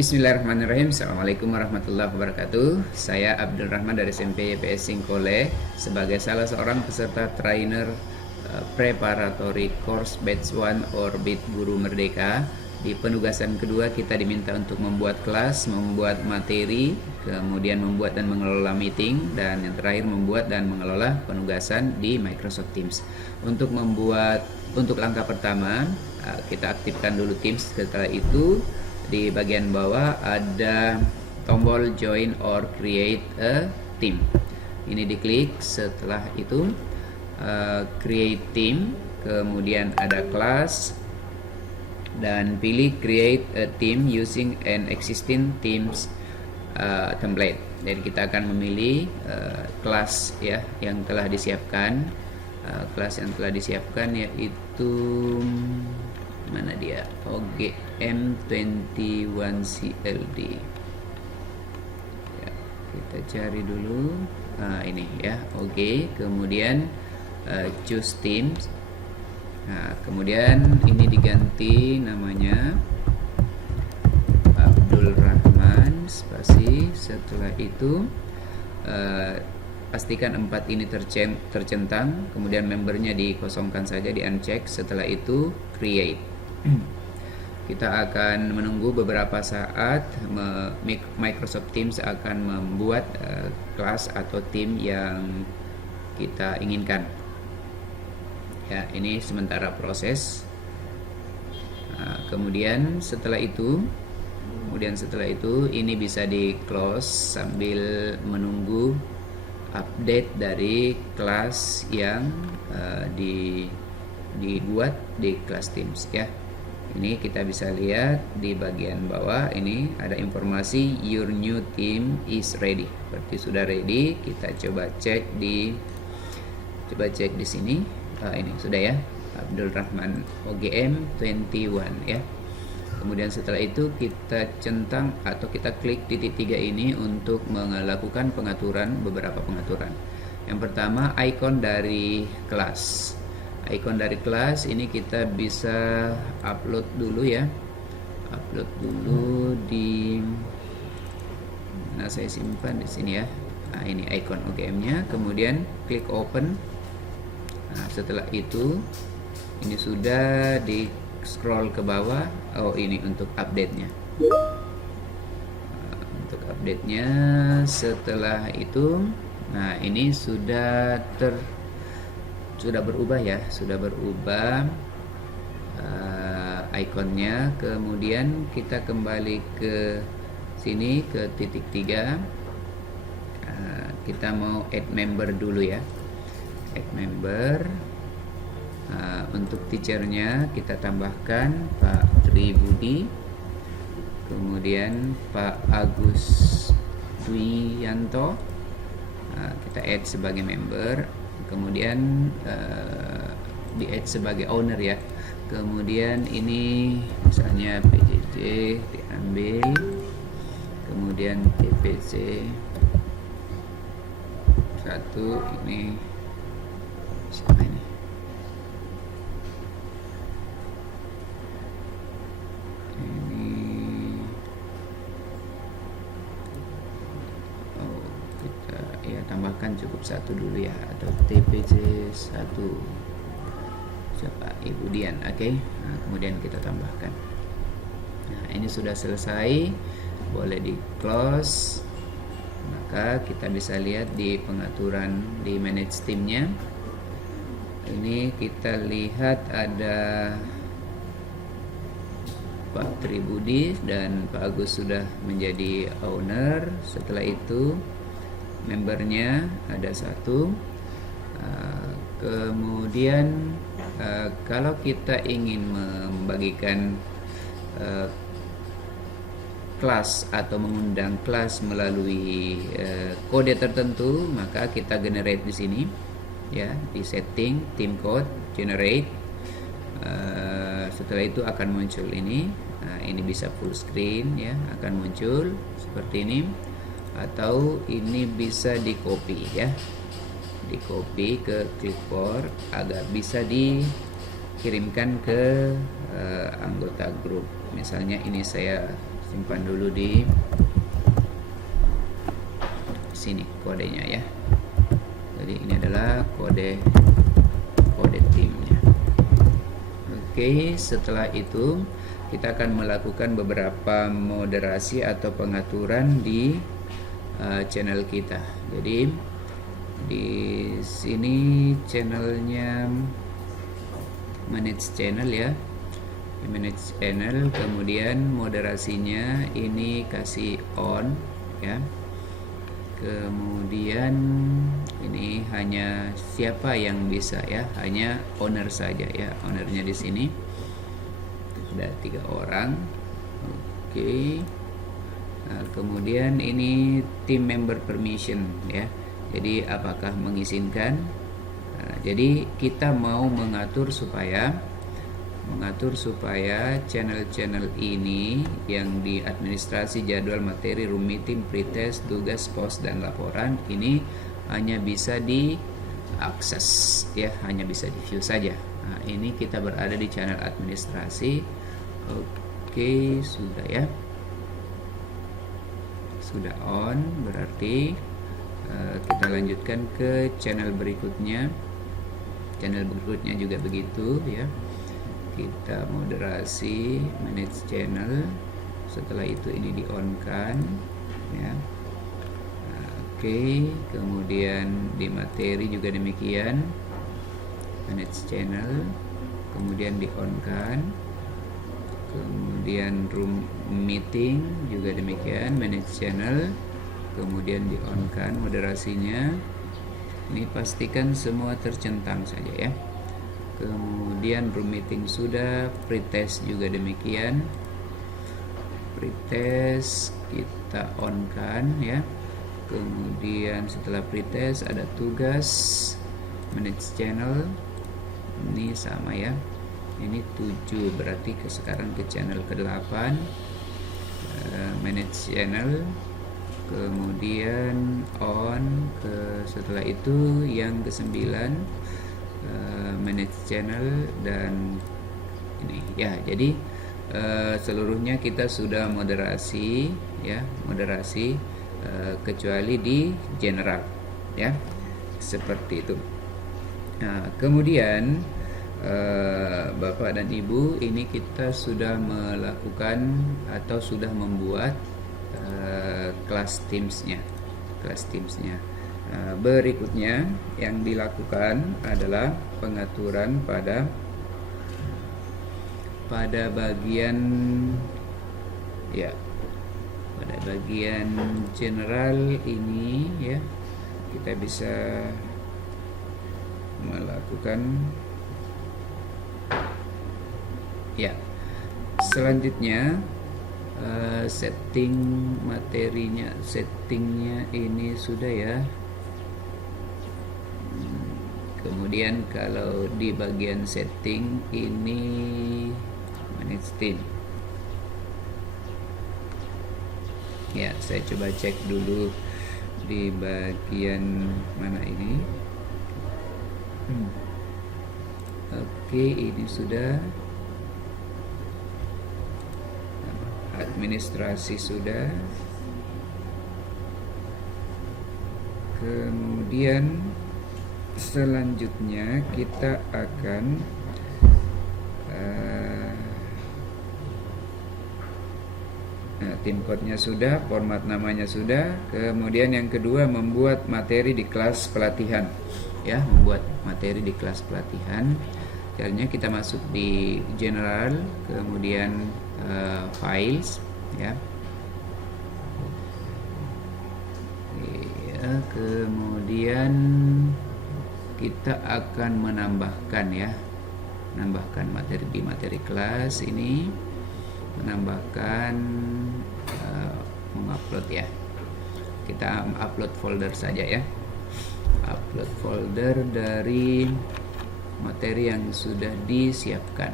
Bismillahirrahmanirrahim. Assalamualaikum warahmatullahi wabarakatuh. Saya Abdul Rahman dari SMP YPS Singkole sebagai salah seorang peserta trainer preparatory course batch 1 Orbit Guru Merdeka. Di penugasan kedua kita diminta untuk membuat kelas, membuat materi, kemudian membuat dan mengelola meeting, dan yang terakhir membuat dan mengelola penugasan di Microsoft Teams. Untuk langkah pertama, kita aktifkan dulu Teams. Setelah itu di bagian bawah ada tombol join or create a team. Ini diklik. Setelah itu create team, kemudian ada class dan pilih create a team using an existing teams template. Jadi kita akan memilih kelas ya yang telah disiapkan. Kelas yang telah disiapkan yaitu mana dia, OGM21CLD ya, kita cari dulu. Ini ya, OG, kemudian choose teams. Kemudian ini diganti namanya Abdul Rahman spasi. Setelah itu pastikan 4 ini tercentang, kemudian membernya dikosongkan saja, di uncheck. Setelah itu create. Kita akan menunggu beberapa saat. Microsoft Teams akan membuat kelas atau tim yang kita inginkan. Ya, ini sementara proses. Kemudian setelah itu ini bisa di close sambil menunggu update dari kelas yang dibuat di kelas Teams ya. Ini kita bisa lihat di bagian bawah, ini ada informasi your new team is ready. Berarti sudah ready. Kita coba cek di sini. Ini sudah ya, Abdul Rahman OGM 21 ya. Kemudian setelah itu kita centang atau kita klik titik 3 ini untuk melakukan beberapa pengaturan. Yang pertama, icon dari kelas. Icon dari kelas ini kita bisa upload dulu ya. Upload dulu di saya simpan di sini ya. Ini icon OGM-nya. Kemudian klik open. Setelah itu ini sudah di scroll ke bawah. Ini untuk update-nya. Untuk update-nya setelah itu, ini sudah berubah ya, ikonnya. Kemudian kita kembali ke sini ke titik 3. Kita mau add member dulu ya. Add member. Untuk teachernya kita tambahkan Pak Tri Budi, kemudian Pak Agus Dwianto. Kita add sebagai member, kemudian di add sebagai owner ya. Kemudian ini misalnya PJJ diambil, kemudian TPC 1 ini siapa ini? Tambahkan cukup 1 dulu ya, atau TPC 1 siapa, Ibu Dian. Oke. Kemudian kita tambahkan. Ini sudah selesai, boleh di close. Maka kita bisa lihat di pengaturan di manage teamnya. Ini kita lihat ada Pak Tri Budi dan Pak Agus sudah menjadi owner. Setelah itu membernya ada 1. Kemudian kalau kita ingin membagikan kelas atau mengundang kelas melalui kode tertentu, maka kita generate di sini ya, di setting team code generate. Setelah itu akan muncul ini. Ini bisa full screen ya, akan muncul seperti ini. Atau ini bisa di copy ya, di copy ke clipboard agar bisa dikirimkan ke anggota grup. Misalnya ini saya simpan dulu di sini kodenya ya. Jadi ini adalah kode timnya. Oke, setelah itu kita akan melakukan beberapa moderasi atau pengaturan di channel kita. Jadi di sini channelnya manage channel ya, di manage channel, kemudian moderasinya ini kasih on ya. Kemudian ini hanya siapa yang bisa ya, hanya owner saja ya, ownernya di sini ada 3 orang. Oke. Nah, kemudian ini team member permission ya, jadi apakah mengizinkan. Nah, jadi kita mau mengatur supaya channel-channel ini yang di administrasi, jadwal, materi, room meeting, pretest, tugas, post, dan laporan ini hanya bisa diakses ya, hanya bisa di view saja. Nah, ini kita berada di channel administrasi. Oke, sudah ya, sudah on, berarti kita lanjutkan ke channel berikutnya. Channel berikutnya juga begitu ya, kita moderasi, manage channel, setelah itu ini di on kan ya. Oke, kemudian di materi juga demikian, manage channel, kemudian di on kan, kemudian room meeting juga demikian, manage channel, kemudian di on kan moderasinya. Ini pastikan semua tercentang saja ya. Kemudian room meeting sudah, pretest juga demikian, pretest kita on kan ya. Kemudian setelah pretest ada tugas, manage channel, ini sama ya, ini 7, berarti sekarang ke channel ke-8, manage channel, kemudian on, setelah itu yang ke-9 manage channel, dan ini ya. Jadi seluruhnya kita sudah moderasi ya, moderasi kecuali di general ya, seperti itu. Nah, kemudian Bapak dan Ibu, ini kita sudah melakukan atau sudah membuat kelas Teams-nya. Berikutnya yang dilakukan adalah pengaturan pada bagian ya, pada bagian general ini ya, kita bisa melakukan ya. Selanjutnya setting materinya, settingnya ini sudah ya. Kemudian kalau di bagian setting ini manage team ya, saya coba cek dulu di bagian mana ini. Oke, ini sudah, administrasi sudah, kemudian selanjutnya kita akan tim code-nya sudah, format namanya sudah. Kemudian yang kedua, membuat materi di kelas pelatihan ya, membuat materi di kelas pelatihan. Caranya kita masuk di general, kemudian files ya. Kemudian kita akan menambahkan materi di materi kelas ini, menambahkan mengupload ya. Kita upload folder saja ya, upload folder dari materi yang sudah disiapkan.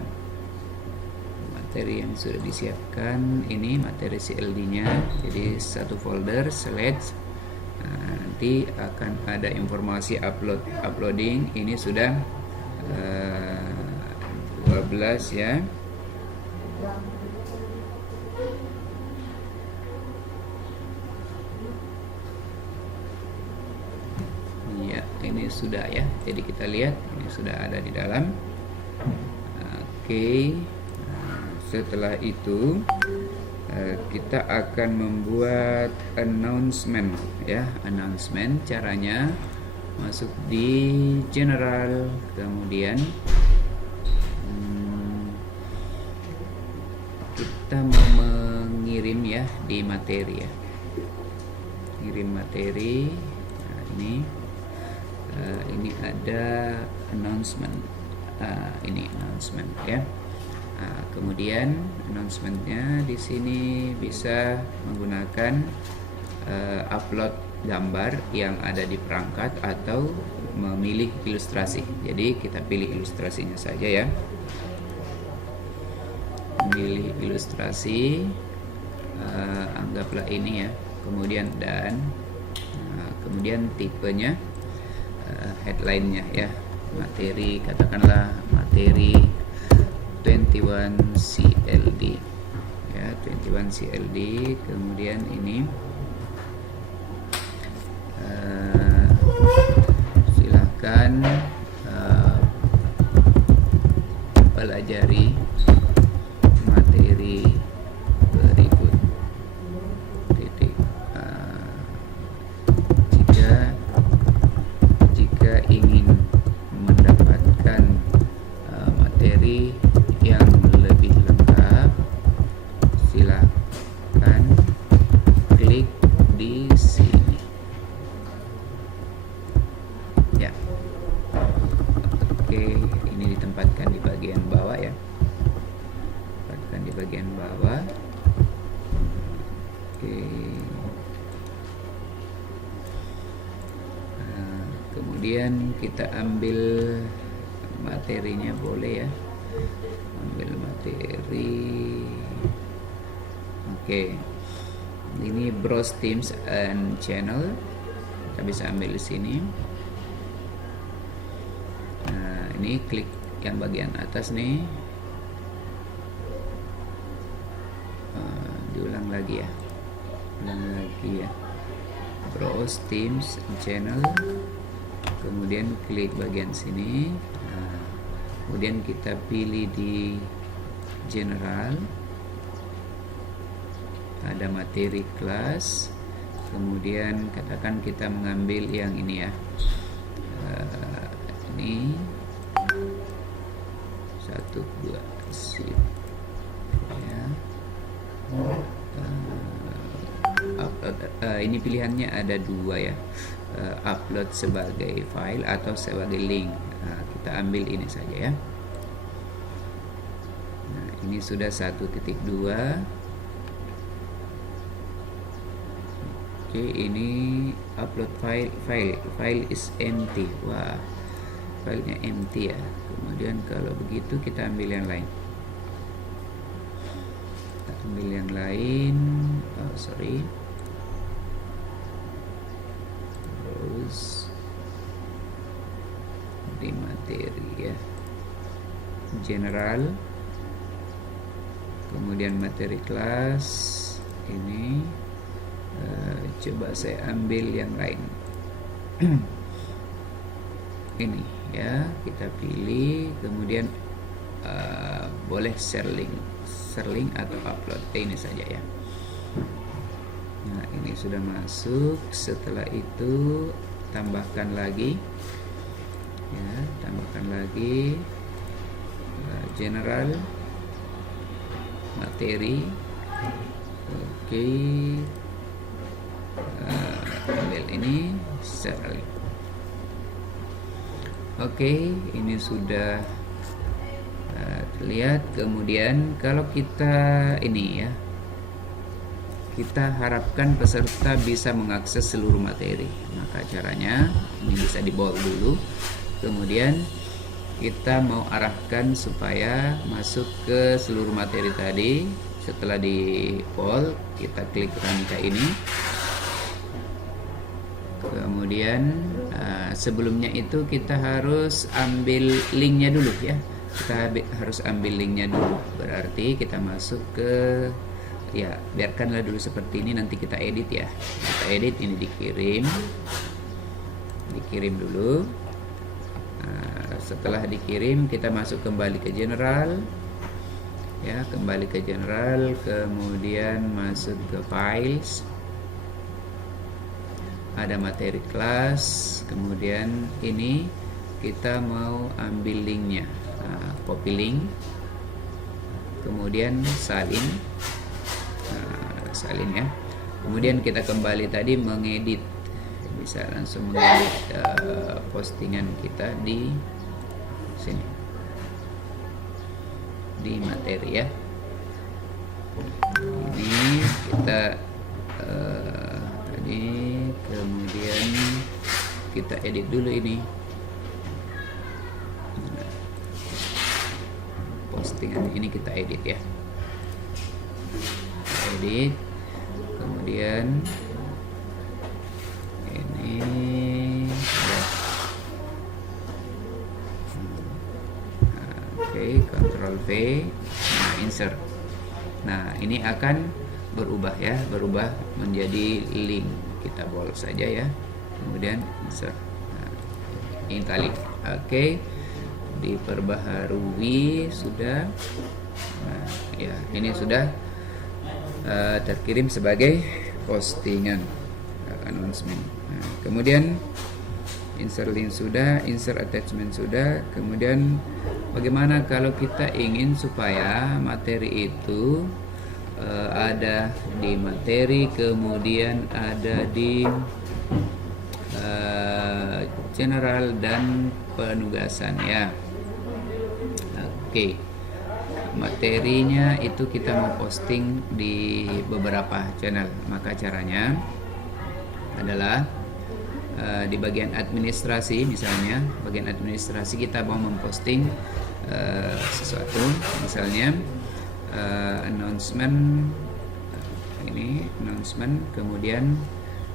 Materi yang sudah disiapkan ini materi CLD-nya, jadi satu folder, select. Nanti akan ada informasi uploading. Ini sudah 12 ya. ini sudah ya. Jadi kita lihat ini sudah ada di dalam. Oke. Setelah itu kita akan membuat announcement ya. Announcement caranya masuk di general, kemudian kita mau mengirim ya di materi ya, kirim materi. Nah, ini ada announcement, ini announcement ya. Kemudian announcementnya di sini bisa menggunakan upload gambar yang ada di perangkat atau memilih ilustrasi. Jadi kita pilih ilustrasinya saja ya. Pilih ilustrasi, anggaplah ini ya, kemudian kemudian tipenya, headline-nya ya, materi, katakanlah materi 21 CLD ya, 21 CLD. Kemudian ini silahkan pelajari materi berikut. Jika ingin mendapatkan materi yang lebih lengkap, silakan klik di sini ya. Oke, ini ditempatkan di bagian bawah ya, di bagian bawah. Oke. Kemudian kita ambil materinya, boleh ya, ambil materi. Oke, ini browse themes and channel, kita bisa ambil di sini. Nah, ini klik yang bagian atas nih. Diulang lagi ya, browse themes channel, kemudian klik bagian sini. Kemudian kita pilih di general, ada materi kelas, kemudian katakan kita mengambil yang ini ya, ini 1, 2 sip ya. Upload, ini pilihannya ada 2 ya, upload sebagai file atau sebagai link. Kita ambil ini saja ya. Nah, ini sudah 1.2. Oke, ini upload file is empty. Wah, filenya empty ya. Kemudian kalau begitu kita ambil yang lain. Sorry, terus di materi ya, general, kemudian materi kelas ini. Coba saya ambil yang lain. Ini ya, kita pilih, kemudian boleh share link atau upload, ini saja ya. Nah, ini sudah masuk. Setelah itu tambahkan lagi ya, general, materi. Oke, ambil ini, share link. Oke, ini sudah terlihat. Kemudian kalau kita ini ya, kita harapkan peserta bisa mengakses seluruh materi. Maka caranya ini bisa di bold dulu, kemudian kita mau arahkan supaya masuk ke seluruh materi tadi. Setelah di bold, kita klik ranca ini. Kemudian sebelumnya itu kita harus ambil linknya dulu ya. Kita harus ambil linknya dulu. Berarti kita masuk ke, ya biarkanlah dulu seperti ini, nanti kita edit ya. Kita edit, ini dikirim. dikirim dulu. Setelah dikirim kita masuk kembali ke general ya, kembali ke general, kemudian masuk ke files, ada materi kelas, kemudian ini kita mau ambil linknya, copy link, kemudian salin, salin ya, kemudian kita kembali tadi mengedit, bisa langsung mengedit postingan kita di sini di materi ya. Ini kita tadi, kemudian kita edit dulu ini postingan ini, kita edit ya, edit, kemudian ini Ctrl V, insert. Nah ini akan berubah ya, berubah menjadi link, kita bold saja ya, kemudian insert, italic. Oke, diperbaharui sudah. Nah ya, ini sudah terkirim sebagai postingan announcement. Nah, kemudian insert link sudah, insert attachment sudah. Kemudian bagaimana kalau kita ingin supaya materi itu ada di materi, kemudian ada di general dan penugasan ya. Oke, materinya itu kita mau posting di beberapa channel, maka caranya adalah di bagian administrasi, misalnya bagian administrasi kita mau memposting sesuatu, misalnya announcement, ini announcement, kemudian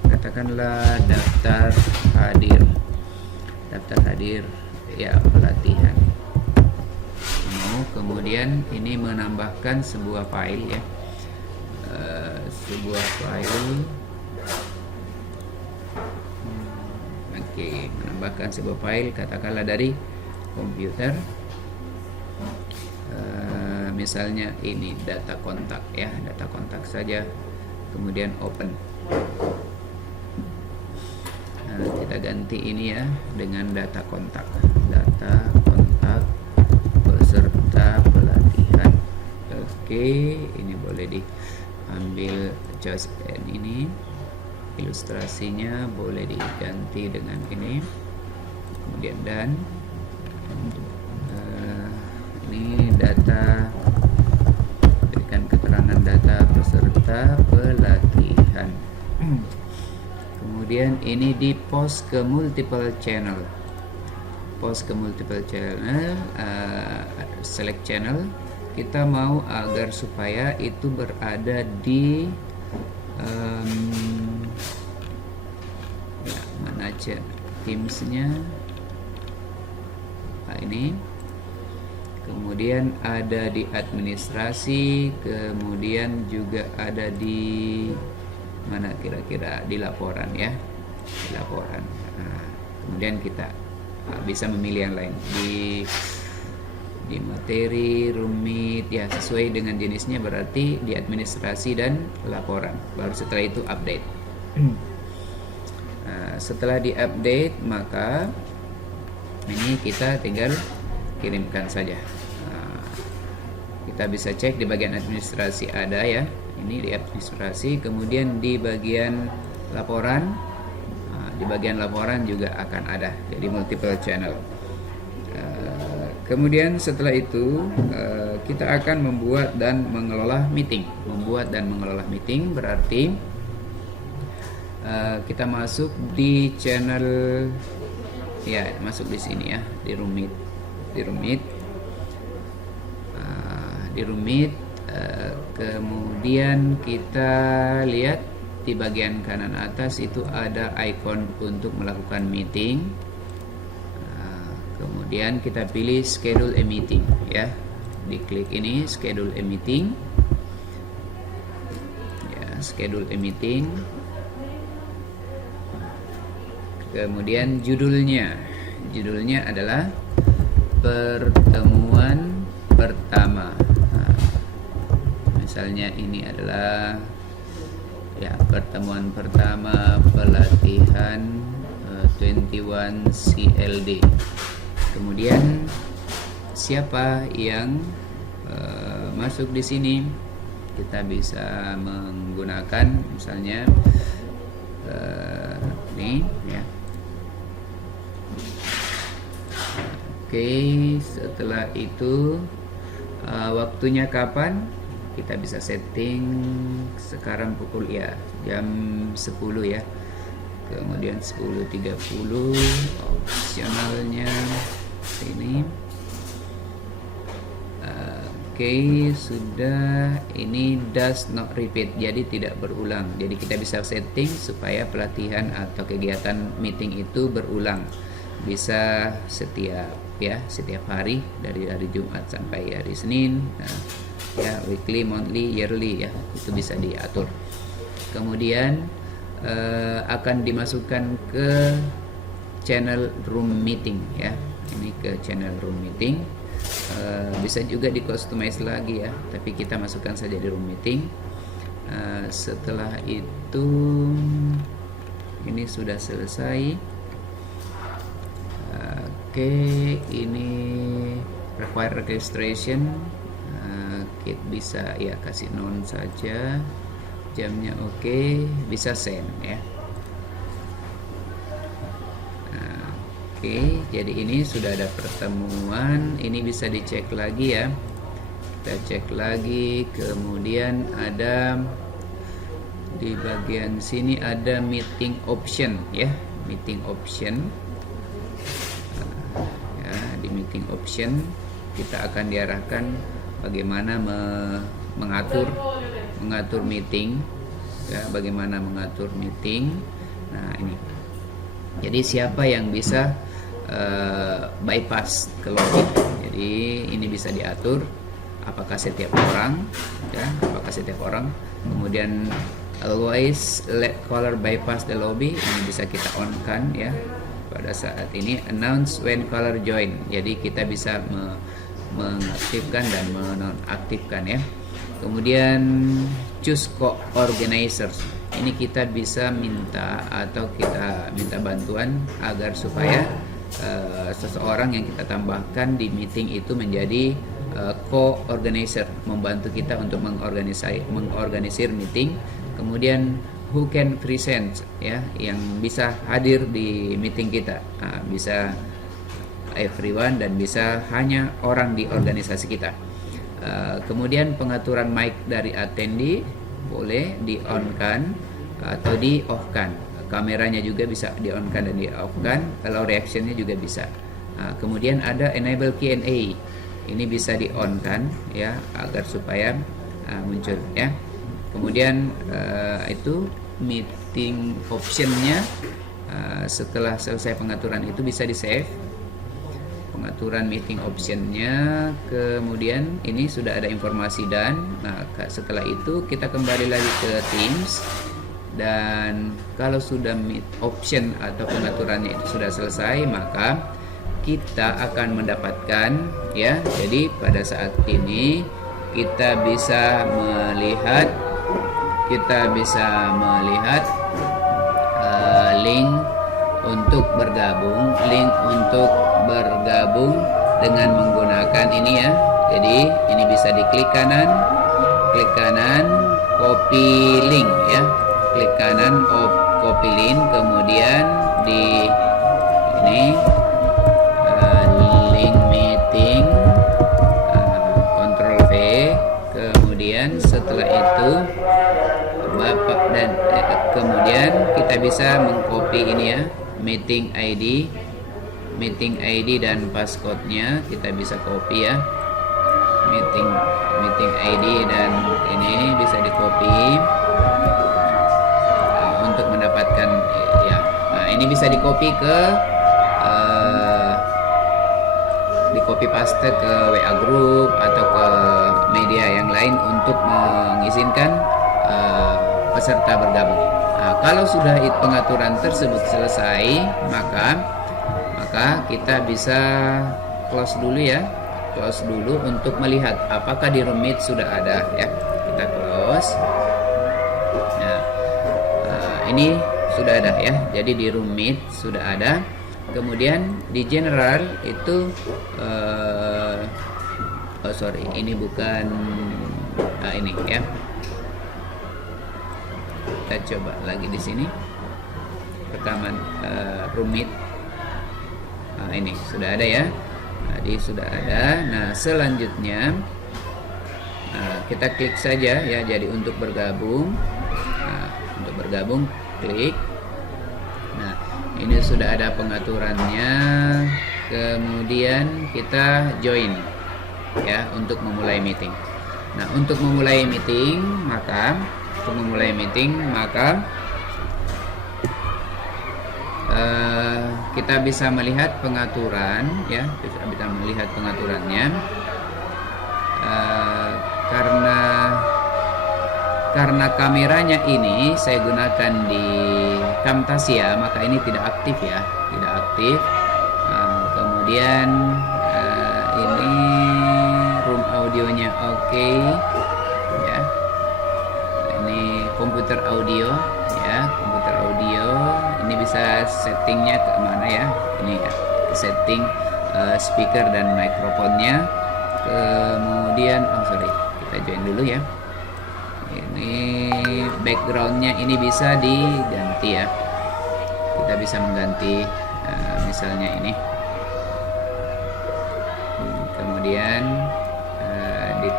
katakanlah daftar hadir ya pelatihan. Kemudian ini menambahkan sebuah file ya, sebuah file. Oke, menambahkan sebuah file katakanlah dari komputer, misalnya ini data kontak ya, data kontak saja, kemudian open. Nah, kita ganti ini ya dengan data kontak peserta pelatihan. Oke, ini boleh diambil just ini, ilustrasinya boleh diganti dengan ini, kemudian dan ini data, berikan keterangan data peserta pelatihan. Kemudian ini di post ke multiple channel, select channel. Kita mau agar supaya itu berada di ya, mana aja Teams-nya, nah, ini, kemudian ada di administrasi, kemudian juga ada di mana kira-kira, di laporan ya, di laporan. Nah, kemudian kita bisa memilih yang lain di materi, rumit ya, sesuai dengan jenisnya, berarti di administrasi dan laporan. Baru setelah itu update. Setelah di-update, maka ini kita tinggal kirimkan saja. Kita bisa cek di bagian administrasi ada ya, ini di administrasi, kemudian di bagian laporan, di bagian laporan juga akan ada, jadi multiple channel. Kemudian setelah itu kita akan membuat dan mengelola meeting. Membuat dan mengelola meeting berarti kita masuk di channel ya, masuk di sini ya, di rumit, kemudian kita lihat di bagian kanan atas itu ada icon untuk melakukan meeting. Kemudian kita pilih schedule a meeting ya, diklik ini schedule a meeting ya, schedule a meeting. Kemudian judulnya adalah pertemuan pertama. Nah, misalnya ini adalah ya pertemuan pertama pelatihan 21 CLD. Kemudian siapa yang masuk di sini, kita bisa menggunakan misalnya ini ya. Oke, setelah itu waktunya kapan, kita bisa setting sekarang pukul ya jam 10 ya, kemudian 10.30 opsionalnya ini. Oke, sudah. Ini does not repeat, jadi tidak berulang. Jadi kita bisa setting supaya pelatihan atau kegiatan meeting itu berulang, bisa setiap hari dari hari Jumat sampai hari Senin. Nah, ya weekly, monthly, yearly ya, itu bisa diatur. Kemudian akan dimasukkan ke channel room meeting ya. Ini ke channel room meeting. Bisa juga di customize lagi ya, tapi kita masukkan saja di room meeting. Setelah itu ini sudah selesai. Oke, ini require registration. Kita bisa ya kasih non saja, jamnya oke, bisa send ya. Oke, jadi ini sudah ada pertemuan. Ini bisa dicek lagi ya. Kita cek lagi. Kemudian ada di bagian sini ada meeting option ya, meeting option. Ya, di meeting option kita akan diarahkan bagaimana mengatur meeting ya, bagaimana mengatur meeting. Nah, ini. Jadi siapa yang bisa bypass ke lobby. Jadi ini bisa diatur apakah setiap orang ya, kemudian always let caller bypass the lobby, ini bisa kita on kan ya. Pada saat ini announce when caller join, jadi kita bisa mengaktifkan dan menonaktifkan ya. Kemudian choose co-organizers, ini kita bisa minta bantuan agar supaya seseorang yang kita tambahkan di meeting itu menjadi co-organizer, membantu kita untuk mengorganisir meeting. Kemudian who can present ya, yang bisa hadir di meeting kita, bisa everyone dan bisa hanya orang di organisasi kita. Kemudian pengaturan mic dari attendee boleh di on kan atau di off kan. Kameranya juga bisa di on kan dan di off kan. Kalau reactionnya juga bisa. Kemudian ada enable Q&A, ini bisa di on kan ya, agar supaya muncul ya. Kemudian itu meeting optionnya. Setelah selesai pengaturan itu bisa di save pengaturan meeting optionnya. Kemudian ini sudah ada informasi dan setelah itu kita kembali lagi ke Teams. Dan kalau sudah option atau pengaturannya itu sudah selesai, maka kita akan mendapatkan ya. Jadi pada saat ini kita bisa melihat link untuk bergabung dengan menggunakan ini ya. Jadi ini bisa diklik kanan, copy link ya. Klik kanan, copy link, kemudian di ini link meeting, Ctrl V, kemudian setelah itu kemudian kita bisa mengcopy ini ya, meeting ID dan passcode-nya kita bisa copy ya. Meeting ID dan ini bisa di copy untuk mendapatkan ya. Nah, ini bisa di copy paste ke WA group atau ke media yang lain untuk mengizinkan peserta bergabung. Nah, kalau sudah pengaturan tersebut selesai, maka kita bisa close dulu ya, close dulu untuk melihat apakah di room meet sudah ada ya. Kita close. Nah, ini sudah ada ya. Jadi di room meet sudah ada. Kemudian di general itu ini bukan ini ya. Kita coba lagi di sini rekaman room meet. Ini sudah ada ya. Jadi sudah ada. Nah, selanjutnya kita klik saja ya. Jadi untuk bergabung, untuk bergabung klik. Nah, ini sudah ada pengaturannya. Kemudian kita join ya untuk memulai meeting. Nah, untuk memulai meeting maka kita bisa melihat pengaturan ya, bisa melihat pengaturannya. Karena kameranya ini saya gunakan di Camtasia, maka ini tidak aktif ya, tidak aktif. Kemudian ini room audionya oke ya. Ini komputer audio ya, komputer audio. Ini bisa settingnya ke mana ya? Ini ya, setting speaker dan mikrofonnya. Kemudian kita join dulu ya. Ini backgroundnya ini bisa diganti ya. Kita bisa mengganti misalnya ini. Kemudian di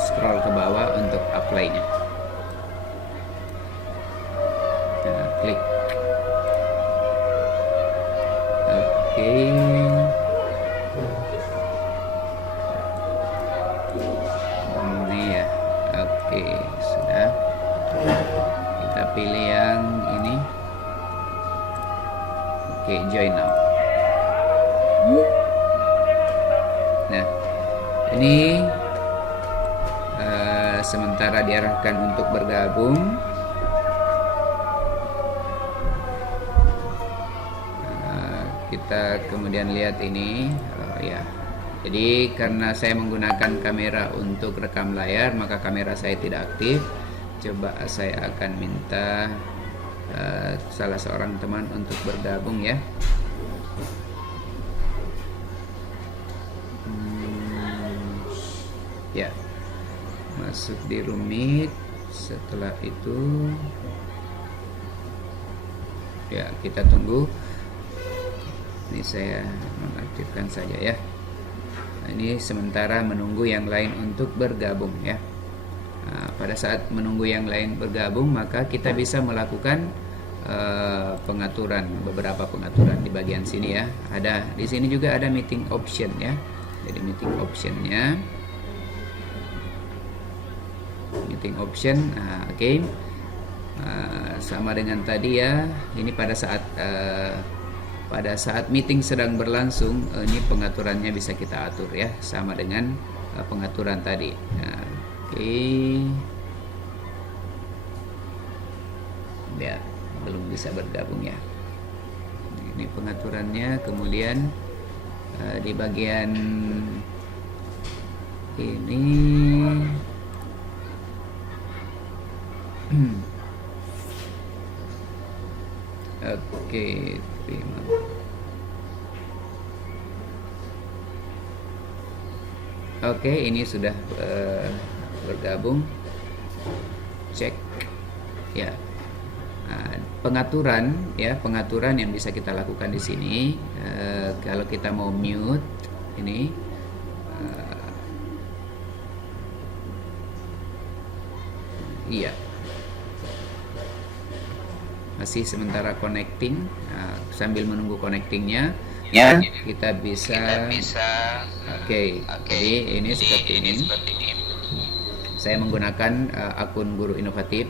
scroll ke bawah untuk apply-nya. Klik. Oke. Ini ya. Oke, sudah. Kita pilih yang ini. Oke, join now. Nah, ini sementara diarahkan untuk bergabung. Kita kemudian lihat ini ya. Jadi karena saya menggunakan kamera untuk rekam layar, maka kamera saya tidak aktif. Coba saya akan minta salah seorang teman untuk bergabung ya. Ya, masuk di room meet. Setelah itu ya kita tunggu. Ini saya nonaktifkan saja ya. Nah, ini sementara menunggu yang lain untuk bergabung ya. Nah, pada saat menunggu yang lain bergabung, maka kita bisa melakukan beberapa pengaturan di bagian sini ya. Ada di sini juga ada meeting option ya. Jadi meeting optionnya, meeting option, oke. Sama dengan tadi ya. Ini pada saat meeting sedang berlangsung, ini pengaturannya bisa kita atur ya, sama dengan pengaturan tadi. Nah, oke. Ya, belum bisa bergabung ya. Ini pengaturannya. Kemudian di bagian ini oke, terima. Oke, ini sudah bergabung. Cek ya. Pengaturan yang bisa kita lakukan di sini. Kalau kita mau mute ini, iya, masih sementara connecting. Sambil menunggu connectingnya ya, kita bisa oke. Jadi ini seperti ini. Saya menggunakan akun Guru Inovatif,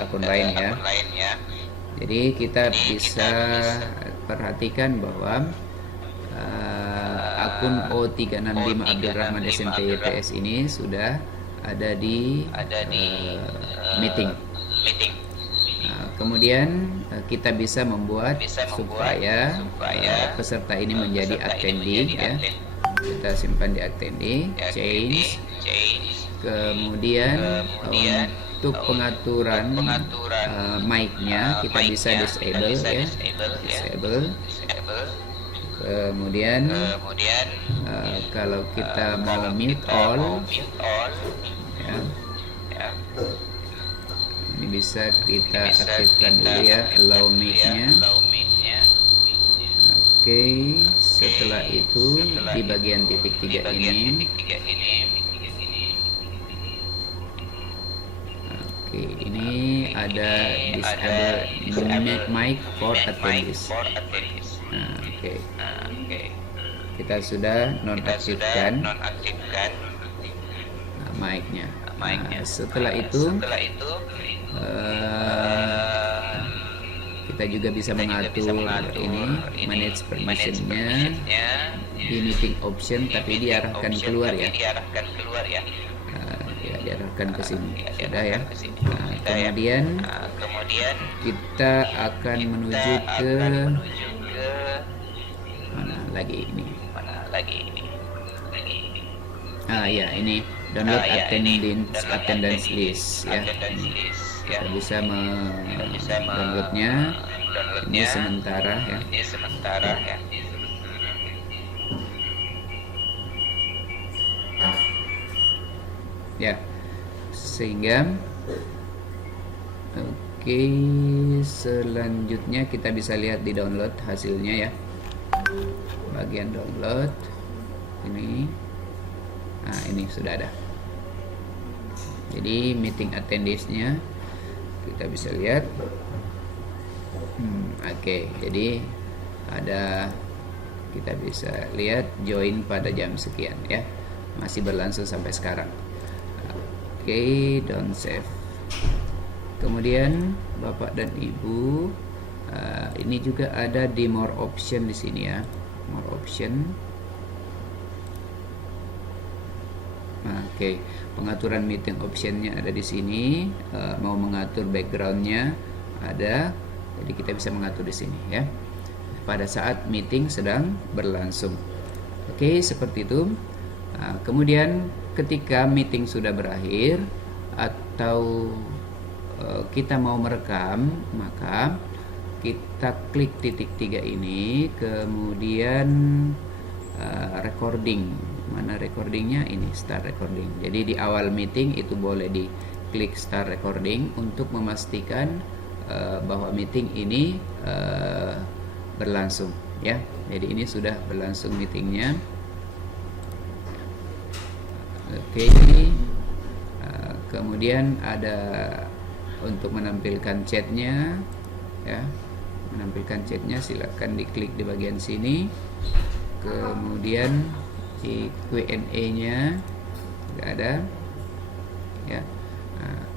akun lain ya. Jadi kita bisa perhatikan bahwa akun O365 Abdul Rahman SMP YPS ini sudah ada di meeting Kemudian kita bisa membuat supaya peserta ini menjadi attendee ya. Kita simpan di attendee, change. Kemudian untuk pengaturan mic-nya kita bisa disable ya, disable. Kemudian kalau kita mau mute all ya, ini bisa kita aktifkan dulu ya, allow mic-nya. Oke, setelah itu di bagian titik 3 ini, oke, ini ada disable mic for attendees. Oke, kita sudah nonaktifkan mic-nya. Setelah itu kita juga bisa mengatur ini manage permission-nya di meeting option, tapi diarahkan keluar ya. Ya, diarahkan ke sini sudah ya. Kemudian kita akan menuju ke mana lagi ini? Ya, ini download attendance list ya. Kita bisa downloadnya. Ini sementara ya. Ya, sehingga oke, selanjutnya kita bisa lihat di download hasilnya ya. Bagian download ini, ini sudah ada. Jadi meeting attendees-nya kita bisa lihat. Oke, jadi ada, kita bisa lihat join pada jam sekian ya, masih berlangsung sampai sekarang. Oke, don't save. Kemudian Bapak dan Ibu, ini juga ada di more option di sini ya, more option. Oke, pengaturan meeting optionnya ada di sini. Mau mengatur backgroundnya ada, jadi kita bisa mengatur di sini ya, pada saat meeting sedang berlangsung. Oke, seperti itu. Kemudian ketika meeting sudah berakhir atau kita mau merekam, maka kita klik titik 3 ini, kemudian recording. Mana recordingnya? Ini start recording. Jadi di awal meeting itu boleh diklik start recording untuk memastikan bahwa meeting ini berlangsung ya. Jadi ini sudah berlangsung meetingnya. Oke, kemudian ada untuk menampilkan chatnya ya, menampilkan chatnya silakan diklik di bagian sini. Kemudian di Q&A-nya tidak ada ya.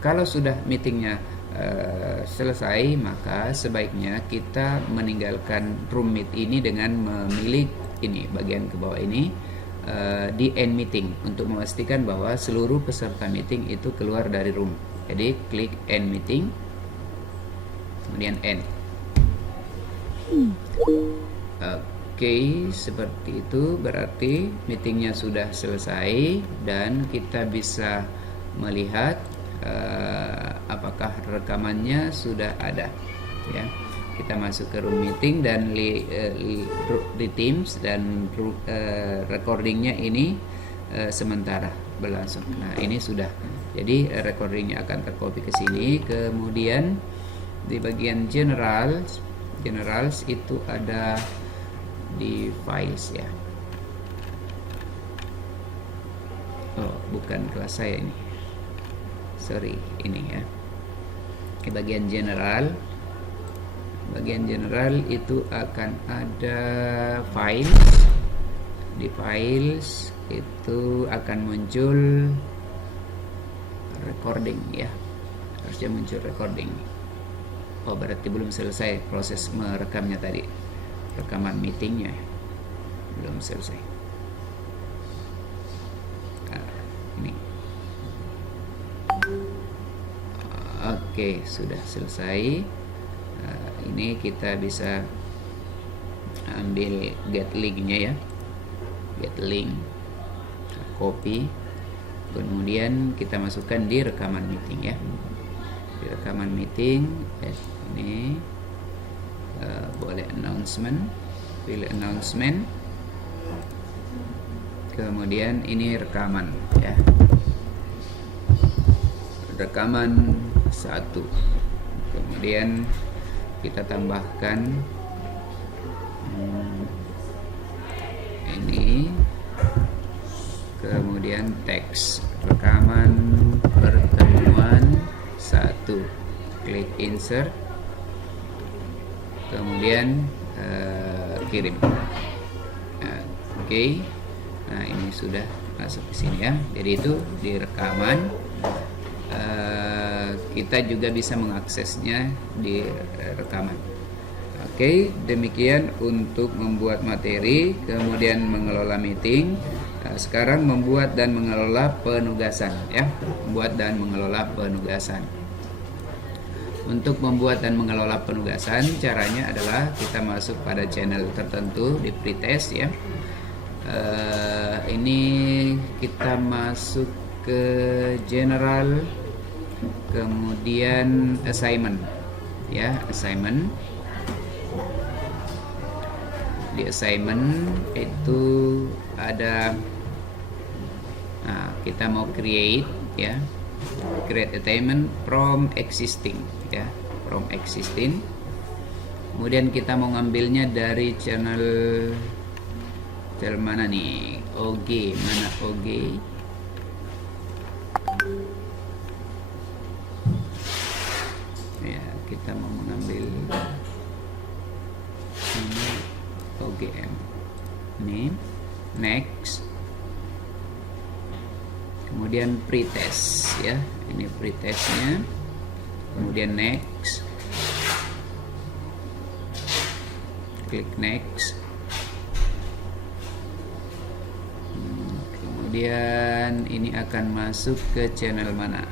Kalau sudah meetingnya selesai, maka sebaiknya kita meninggalkan room meet ini dengan memilih ini bagian ke bawah ini, di end meeting, untuk memastikan bahwa seluruh peserta meeting itu keluar dari room. Jadi klik end meeting, kemudian end. Oke, seperti itu berarti meetingnya sudah selesai dan kita bisa melihat apakah rekamannya sudah ada ya. Kita masuk ke room meeting dan di Teams, dan recordingnya ini sementara berlangsung. Nah, ini sudah, jadi recordingnya akan tercopy ke sini. Kemudian di bagian generals itu ada di files ya. Oh, bukan kelas saya ini, sorry, ini ya. Di bagian general itu akan ada files. Di files itu akan muncul recording ya, harusnya muncul recording. Oh, berarti belum selesai proses merekamnya tadi, rekaman meetingnya belum selesai. Ini Oke, sudah selesai. Ini kita bisa ambil get linknya ya, get link, copy, kemudian kita masukkan di rekaman meeting ya. Di rekaman meeting ini boleh announcement, pilih announcement, kemudian ini rekaman ya, rekaman 1, kemudian kita tambahkan ini, kemudian teks rekaman pertemuan 1, klik insert, kemudian kirim. Oke. Nah, ini sudah masuk ke sini ya. Jadi itu di rekaman. Kita juga bisa mengaksesnya di rekaman. Oke, demikian untuk membuat materi, kemudian mengelola meeting. Sekarang membuat dan mengelola penugasan ya. Membuat dan mengelola penugasan. Untuk membuat dan mengelola penugasan, caranya adalah kita masuk pada channel tertentu di pretest ya. Ini kita masuk ke general, kemudian assignment ya, assignment. Di assignment itu ada, kita mau create ya, create assignment from existing ya, from existing. Kemudian kita mau ngambilnya dari channel mana nih? OG, mana OG? Ya, kita mau mengambil ini OGM. Ini next. Kemudian pretest ya. Ini pretestnya. Kemudian next. Klik next. Kemudian ini akan masuk ke channel mana?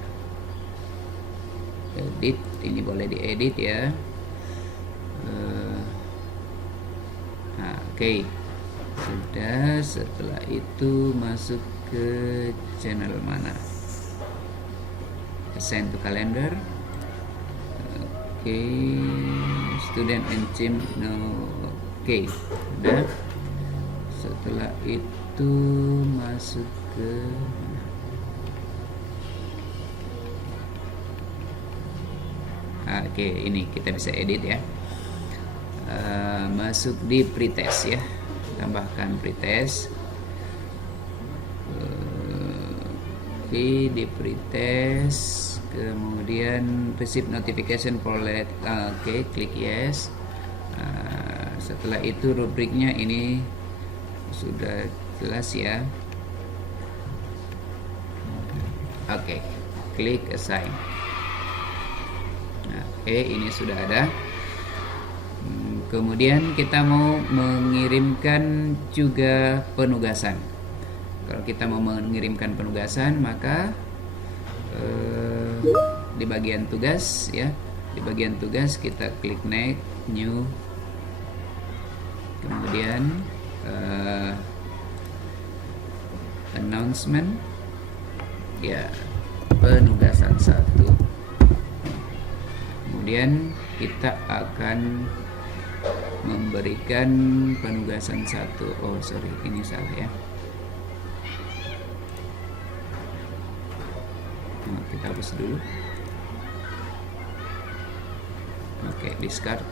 Edit, ini boleh diedit ya. Oke. Sudah, setelah itu masuk ke channel mana? Assign to calendar. Oke. Student and team, no. Oke, sudah. Setelah itu masuk ke oke, ini kita bisa edit ya. Masuk di pretest ya, tambahkan pretest. Oke, di pretest, kemudian receive notification for let. Oke, klik yes. Setelah itu rubriknya ini sudah jelas ya. Oke, klik assign. Oke, ini sudah ada. Kemudian kita mau mengirimkan juga penugasan. Kalau kita mau mengirimkan penugasan, maka di bagian tugas ya, di bagian tugas kita klik next, new, kemudian announcement ya, penugasan 1. Kemudian kita akan memberikan penugasan 1. Oh sorry, ini salah ya. Kita hapus dulu. Oke, discard.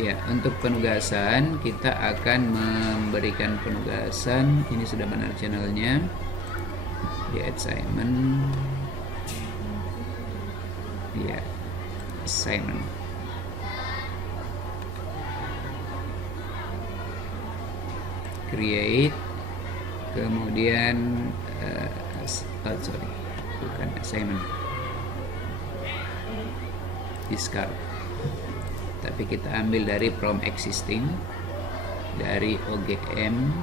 Ya, untuk penugasan kita akan memberikan penugasan. Ini sudah benar channelnya. Di assignment. Ya, assignment. Create. Kemudian sorry, bukan assignment. Discard. Tapi kita ambil dari from existing, dari OGM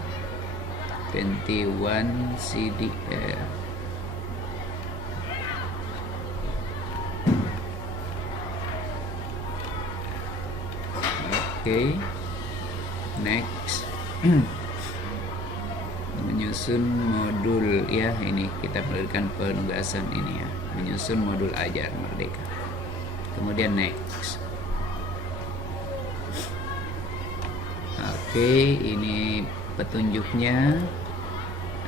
21 CDR. Oke, next. Menyusun modul ya, ini kita berikan penugasan ini ya, menyusun modul ajar merdeka. Kemudian next. Oke, ini petunjuknya.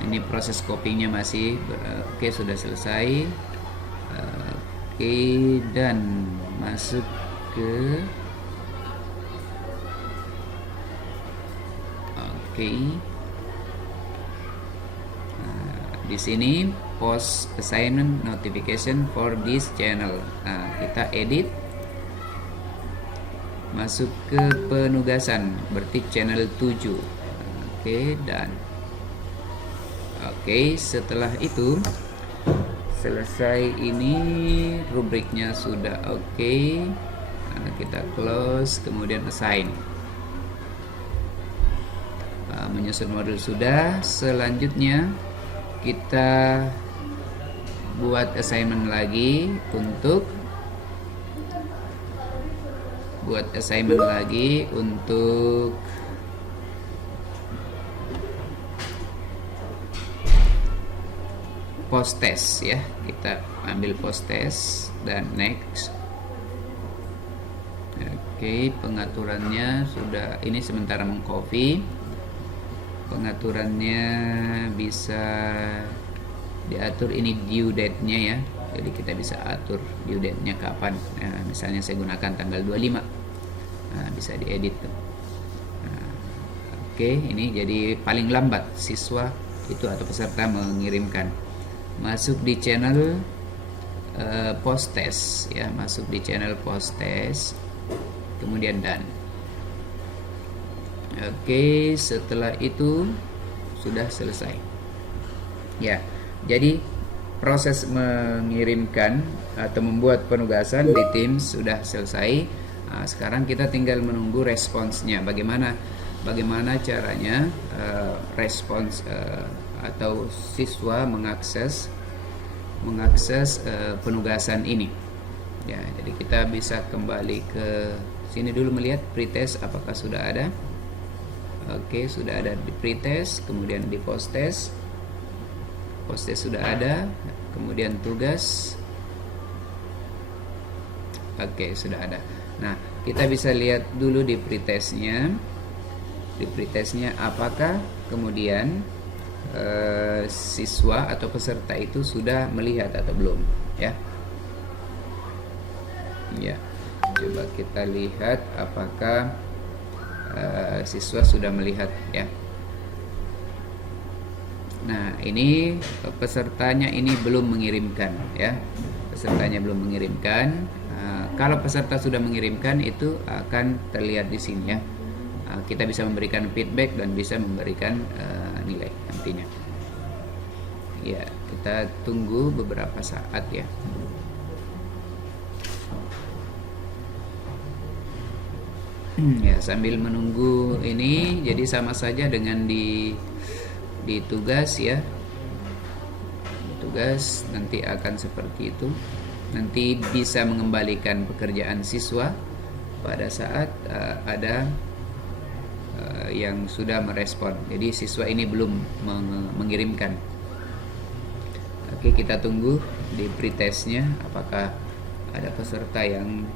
Ini proses copyingnya masih oke, sudah selesai. Oke, dan masuk ke oke. Di sini post assignment notification for this channel. Kita edit, masuk ke penugasan, berarti channel 7. Oke, dan oke, setelah itu selesai, ini rubriknya sudah oke. Kita close, kemudian assign. Menyusun modul sudah. Selanjutnya kita buat assignment lagi untuk post test ya. Kita ambil post test dan next. Oke, pengaturannya sudah, ini sementara mengcopy. Pengaturannya bisa diatur, ini due date-nya ya. Jadi kita bisa atur due date-nya kapan. Misalnya saya gunakan tanggal 25. Bisa diedit tuh. Oke, ini jadi paling lambat siswa itu atau peserta mengirimkan. Masuk di channel post test ya, masuk di channel post test, kemudian done. Oke, setelah itu sudah selesai ya. Jadi proses mengirimkan atau membuat penugasan di Teams sudah selesai. Sekarang kita tinggal menunggu responsnya. Bagaimana caranya respons atau siswa mengakses penugasan ini ya. Jadi kita bisa kembali ke sini dulu, melihat pretest apakah sudah ada. Oke, sudah ada di pretest, kemudian di post test sudah ada, kemudian tugas. Oke, sudah ada. Nah, kita bisa lihat dulu di pretestnya apakah kemudian siswa atau peserta itu sudah melihat atau belum ya. Ya, coba kita lihat apakah siswa sudah melihat ya. Nah, ini pesertanya ini belum mengirimkan ya. Pesertanya belum mengirimkan. Kalau peserta sudah mengirimkan, itu akan terlihat di sini ya. Kita bisa memberikan feedback dan bisa memberikan nilai nantinya. Ya, kita tunggu beberapa saat ya. Ya, sambil menunggu ini, jadi sama saja dengan di tugas ya. Tugas nanti akan seperti itu. Nanti bisa mengembalikan pekerjaan siswa pada saat ada yang sudah merespon. Jadi siswa ini belum mengirimkan. Oke, kita tunggu di pretestnya apakah ada peserta yang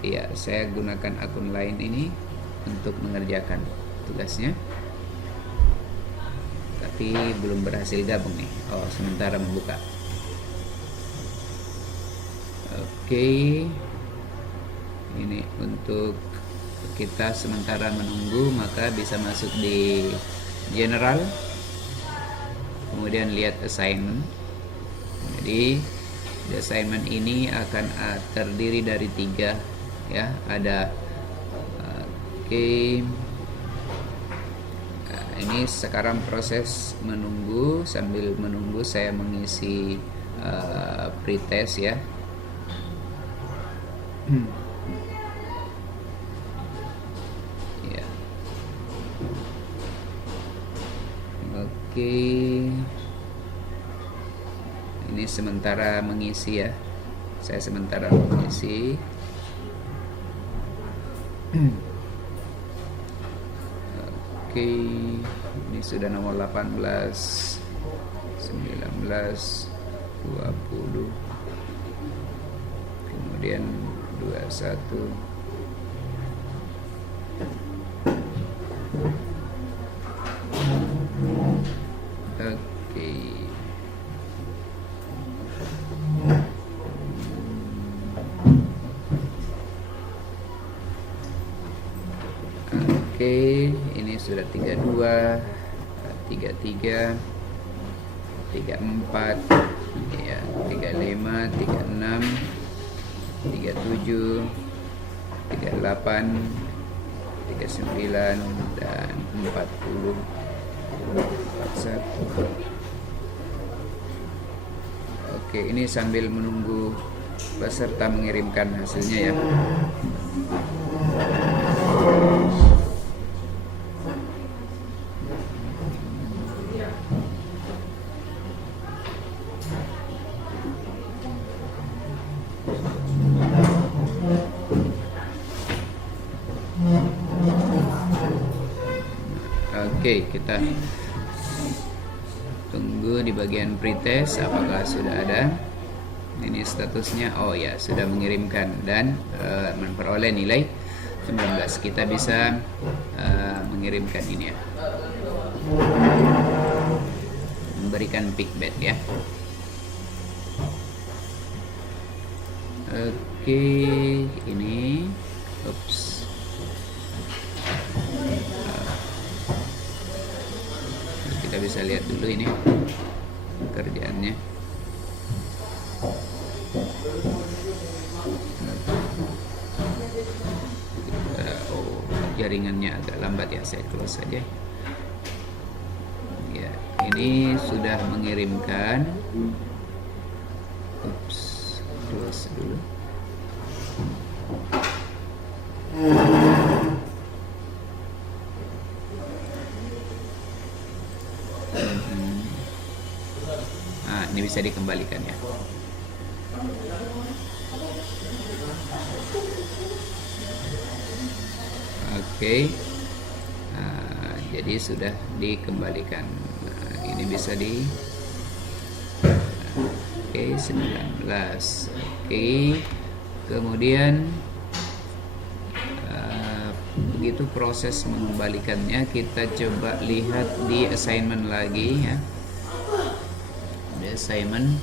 ya, saya gunakan akun lain ini untuk mengerjakan tugasnya, tapi belum berhasil gabung nih. Oh, sementara membuka. Oke, ini untuk kita sementara menunggu, maka bisa masuk di general, kemudian lihat assignment. Jadi di assignment ini akan terdiri dari 3 ya, ada oke. Ini sekarang proses menunggu, sambil menunggu saya mengisi pretest ya. Ya. Oke. Ini sementara mengisi ya. Saya sementara mengisi. Oke, ini sudah nomor 18, 19, 20, kemudian 21. Oke. Oke, ini sudah 32, 33, 34, ya, 35, 36, 37, 38, 39 dan 40, 41. Oke, ini sambil menunggu peserta mengirimkan hasilnya ya. Oke, kita tunggu di bagian pretest apakah sudah ada. Ini statusnya, oh ya, sudah mengirimkan dan memperoleh nilai 19. Kita bisa mengirimkan ini ya, memberikan feedback ya. Oke, ini kita bisa lihat dulu ini pekerjaannya. Oh, jaringannya agak lambat ya, saya close saja ya. Ini sudah mengirimkan. Close dulu. Ini bisa dikembalikan ya. Oke. Jadi sudah dikembalikan. Ini bisa di oke, 19. Oke. Kemudian begitu proses mengembalikannya, kita coba lihat di assignment lagi ya. Assignment.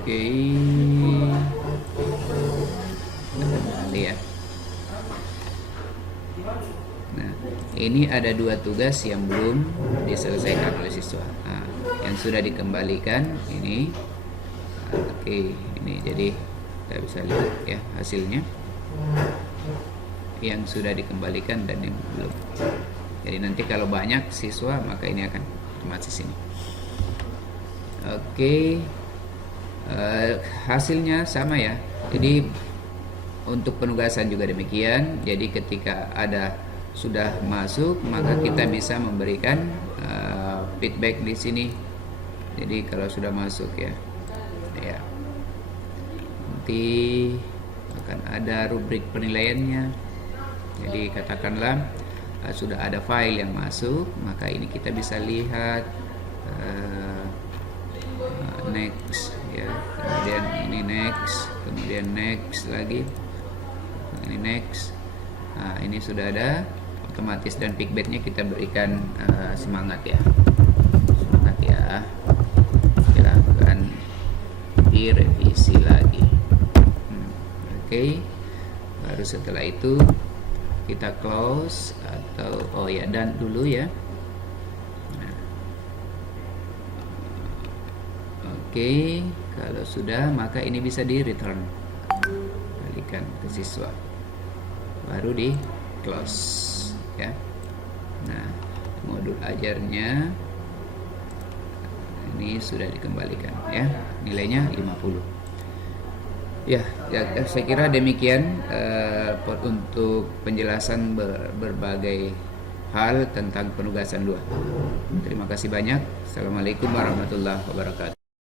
Oke. Lihat. Nah, ini ada 2 tugas yang belum diselesaikan oleh siswa. Yang sudah dikembalikan ini. Oke, ini jadi kita bisa lihat ya hasilnya. Yang sudah dikembalikan dan yang belum. Jadi nanti kalau banyak siswa maka ini akan otomatis ini. Oke. Hasilnya sama ya. Jadi untuk penugasan juga demikian. Jadi ketika ada sudah masuk maka kita bisa memberikan feedback di sini. Jadi kalau sudah masuk ya, nanti akan ada rubrik penilaiannya. Jadi katakanlah sudah ada file yang masuk, maka ini kita bisa lihat next ya, kemudian ini next, kemudian next lagi, ini next. Ini sudah ada otomatis dan feedbacknya kita berikan semangat ya, silakan direvisi lagi. Oke. Baru setelah itu kita close atau dan dulu ya. Oke, kalau sudah maka ini bisa di return, balikan ke siswa, baru di close ya. Nah, modul ajarnya ini sudah dikembalikan ya, nilainya 50 ya. Saya kira demikian untuk penjelasan berbagai hal tentang penugasan 2. Terima kasih banyak. Assalamualaikum warahmatullahi wabarakatuh.